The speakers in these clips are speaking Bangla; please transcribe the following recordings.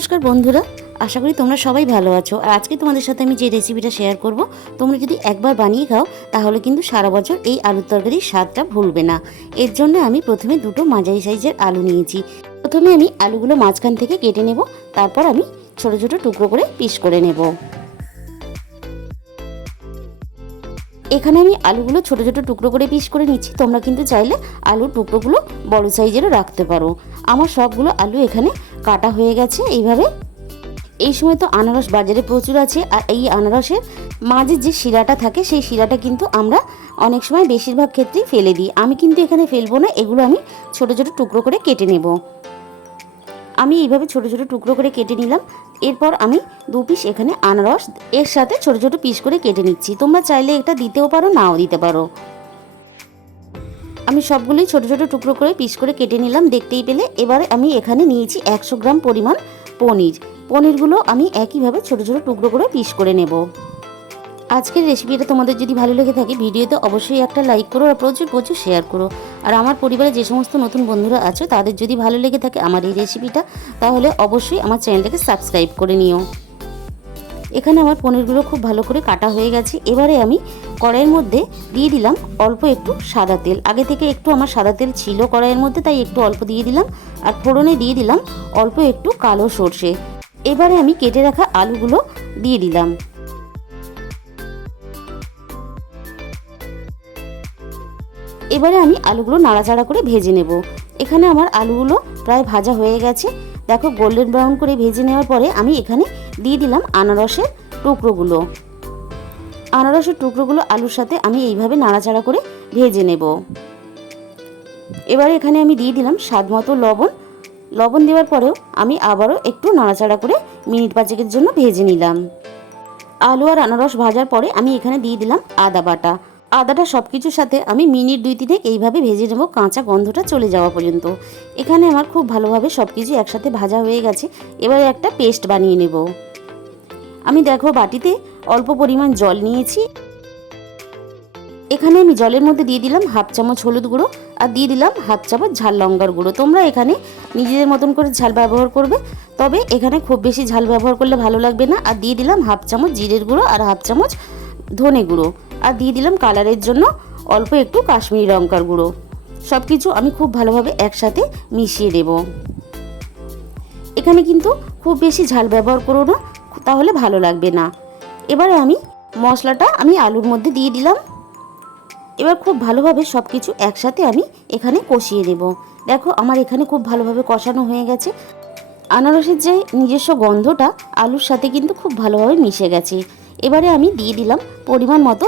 নমস্কার বন্ধুরা, আশা করি তোমরা সবাই ভালো আছো। আর আজকে তোমাদের সাথে আমি যে রেসিপিটা শেয়ার করব, তোমরা যদি একবার বানিয়ে খাও তাহলে কিন্তু সারা বছর এই আলুর তরকারির স্বাদটা ভুলবে না। এর জন্য আমি প্রথমে দুটো মাঝারি সাইজের আলু নিয়েছি। প্রথমে আমি আলুগুলো মাঝখান থেকে কেটে নেব, তারপর আমি ছোট ছোট টুকরো করে পিস করে নেব। এখানে আমি আলুগুলো ছোট ছোট টুকরো করে পিস করে নিচ্ছি। তোমরা কিন্তু চাইলে আলুর টুকরোগুলো বড় সাইজেরও রাখতে পারো। আমার সবগুলো আলু এখানে কাটা হয়ে গেছে এইভাবে। এই সময় তো আনারস বাজারে প্রচুর আছে, আর এই আনারসের মাঝে যে শিরাটা থাকে সেই শিরাটা কিন্তু আমরা অনেক সময় বেশিরভাগ ক্ষেত্রেই ফেলে দিই। আমি কিন্তু এখানে ফেলবো না, এগুলো আমি ছোট ছোট টুকরো করে কেটে নেব। আমি এইভাবে ছোট ছোট টুকরো করে কেটে নিলাম। এরপর আমি 2 পিস এখানে আনারস এর সাথে ছোট ছোট পিস করে কেটে নিচ্ছি। তোমরা চাইলে এটা দিতেও পারো, নাও দিতে পারো। আমি সবগুলোই ছোট ছোট টুকরো করে পিস করে কেটে নিলাম, দেখতেই পেলে। এবারে আমি এখানে নিয়েছি 100 গ্রাম পরিমাণ পনিরগুলো আমি একইভাবে ছোট ছোট টুকরো করে পিস করে নেব। আজকের রেসিপিটা তোমাদের যদি ভালো লেগে থাকে ভিডিওতে অবশ্যই একটা লাইক করো আর প্রচুর প্রচুর শেয়ার করো। আর আমার পরিবারে যে সমস্ত নতুন বন্ধুরা আছো তাদের যদি ভালো লেগে থাকে আমার এই রেসিপিটা, তাহলে অবশ্যই আমার চ্যানেলটাকে সাবস্ক্রাইব করে নিও। এখানে আমার পনিরগুলো খুব ভালো করে কাটা হয়ে গেছে। এবারে আমি কড়াইয়ের মধ্যে দিয়ে দিলাম অল্প একটু সাদা তেল। আগে থেকে একটু আমার সাদা তেল ছিল কড়াইয়ের মধ্যে, তাই একটু অল্প দিয়ে দিলাম। আর ফোড়নে দিয়ে দিলাম অল্প একটু কালো সর্ষে। এবারে আমি কেটে রাখা আলুগুলো দিয়ে দিলাম। এবারে আমি আলুগুলো নাড়াচাড়া করে ভেজে নেব। এখানে আমার আলুগুলো প্রায় ভাজা হয়ে গেছে। দেখো গোল্ডেন ব্রাউন করে ভেজে নেওয়ার পরে আমি এখানে দিয়ে দিলাম আনারসের টুকরোগুলো। আনারসের টুকরোগুলো আলুর সাথে আমি এইভাবে নাড়াচাড়া করে ভেজে নেব। এবারে এখানে আমি দিয়ে দিলাম স্বাদ মতো লবণ দেওয়ার পরেও আমি আবারও একটু নাড়াচাড়া করে মিনিট 5 জন্য ভেজে নিলাম। আলু আর আনারস ভাজার পরে আমি এখানে দিয়ে দিলাম আদা বাটা। আদাটা সব কিছুর সাথে আমি মিনিট 2-3 এইভাবে ভেজে নেব, কাঁচা গন্ধটা চলে যাওয়া পর্যন্ত। এখানে আমার খুব ভালোভাবে সব কিছু একসাথে ভাজা হয়ে গেছে। এবারে একটা পেস্ট বানিয়ে নেব। আমি দেখো বাটিতে অল্প পরিমাণ জল নিয়েছি। এখানে আমি জলের মধ্যে দিয়ে দিলাম 1/2 চামচ হলুদ গুঁড়ো আর দিয়ে দিলাম 1/2 চামচ ঝাল লঙ্কার গুঁড়ো। তোমরা এখানে নিজেদের মতন করে ঝাল ব্যবহার করবে, তবে এখানে খুব বেশি ঝাল ব্যবহার করলে ভালো লাগবে না। আর দিয়ে দিলাম 1/2 চামচ জিরের গুঁড়ো আর 1/2 চামচ ধনে গুঁড়ো। আর দিয়ে দিলাম কালারের জন্য অল্প একটু কাশ্মীরি লঙ্কার গুঁড়ো। সব কিছু আমি খুব ভালোভাবে একসাথে মিশিয়ে দেব। এখানে কিন্তু খুব বেশি ঝাল ব্যবহার করো না, তাহলে ভালো লাগবে না। এবারে আমি মশলাটা আলুর মধ্যে দিয়ে দিলাম। এবার খুব ভালোভাবে সব কিছু একসাথে আমি এখানে কষিয়ে দেব। দেখো আমার এখানে খুব ভালোভাবে কষানো হয়ে গেছে। আনারসের যে নিজস্ব গন্ধটা আলুর সাথে কিন্তু খুব ভালোভাবে মিশে গেছে। এবারে আমি দিয়ে দিলাম পরিমাণ মতো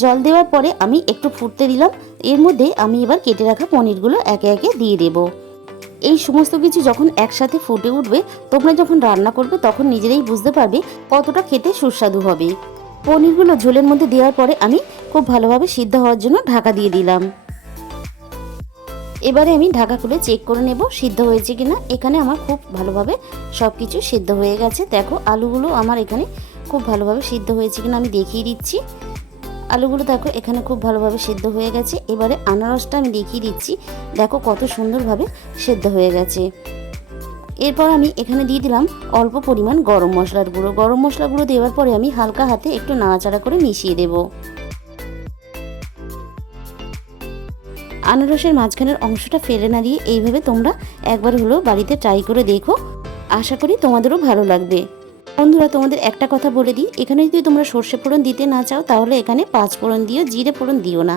জল দেওয়ার পরে আমি একটু ফুটতে দিলাম। এর মধ্যে আমি এবার কেটে রাখা পনিরগুলো একে একে দিয়ে দেব। এই সমস্ত কিছু যখন একসাথে ফুটে উঠবে, তোমরা যখন রান্না করবে তখন নিজেরাই বুঝতে পারবে কতটা খেতে সুস্বাদু হবে। পনিরগুলো ঝোলের মধ্যে দেওয়ার পরে আমি খুব ভালোভাবে সিদ্ধ হওয়ার জন্য ঢাকা দিয়ে দিলাম। এবারে আমি ঢাকা খুলে চেক করে নেব সিদ্ধ হয়েছে কিনা। এখানে আমার খুব ভালোভাবে সব কিছু সিদ্ধ হয়ে গেছে। দেখো আলুগুলো আমার এখানে খুব ভালোভাবে সিদ্ধ হয়েছে কিনা আমি দেখিয়ে দিচ্ছি। আলুগুলো দেখো এখানে খুব ভালোভাবে সিদ্ধ হয়ে গেছে। এবারে আনারসটা আমি দেখিয়ে দিচ্ছি, দেখো কত সুন্দরভাবে সিদ্ধ হয়ে গেছে। এরপর আমি এখানে দিয়ে দিলাম অল্প পরিমাণ গরম মশলার গুঁড়ো। গরম মশলা গুঁড়ো দেওয়ার পরে আমি হালকা হাতে একটু নাড়াচাড়া করে মিশিয়ে দেব। আনারসের মাঝখানের অংশটা ফেলে না দিয়ে এইভাবে তোমরা একবার হলেও বাড়িতে ট্রাই করে দেখো, আশা করি তোমাদেরও ভালো লাগবে। বন্ধুরা তোমাদের একটা কথা বলে দিই, এখানে যদি তোমরা সর্ষে ফোড়ন দিতে না চাও তাহলে এখানে 5 ফোড়ন দিও, জিরে ফোড়ন দিও না।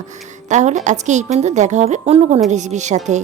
তাহলে আজকে এই পর্যন্ত, দেখা হবে অন্য কোনো রেসিপির সাথে।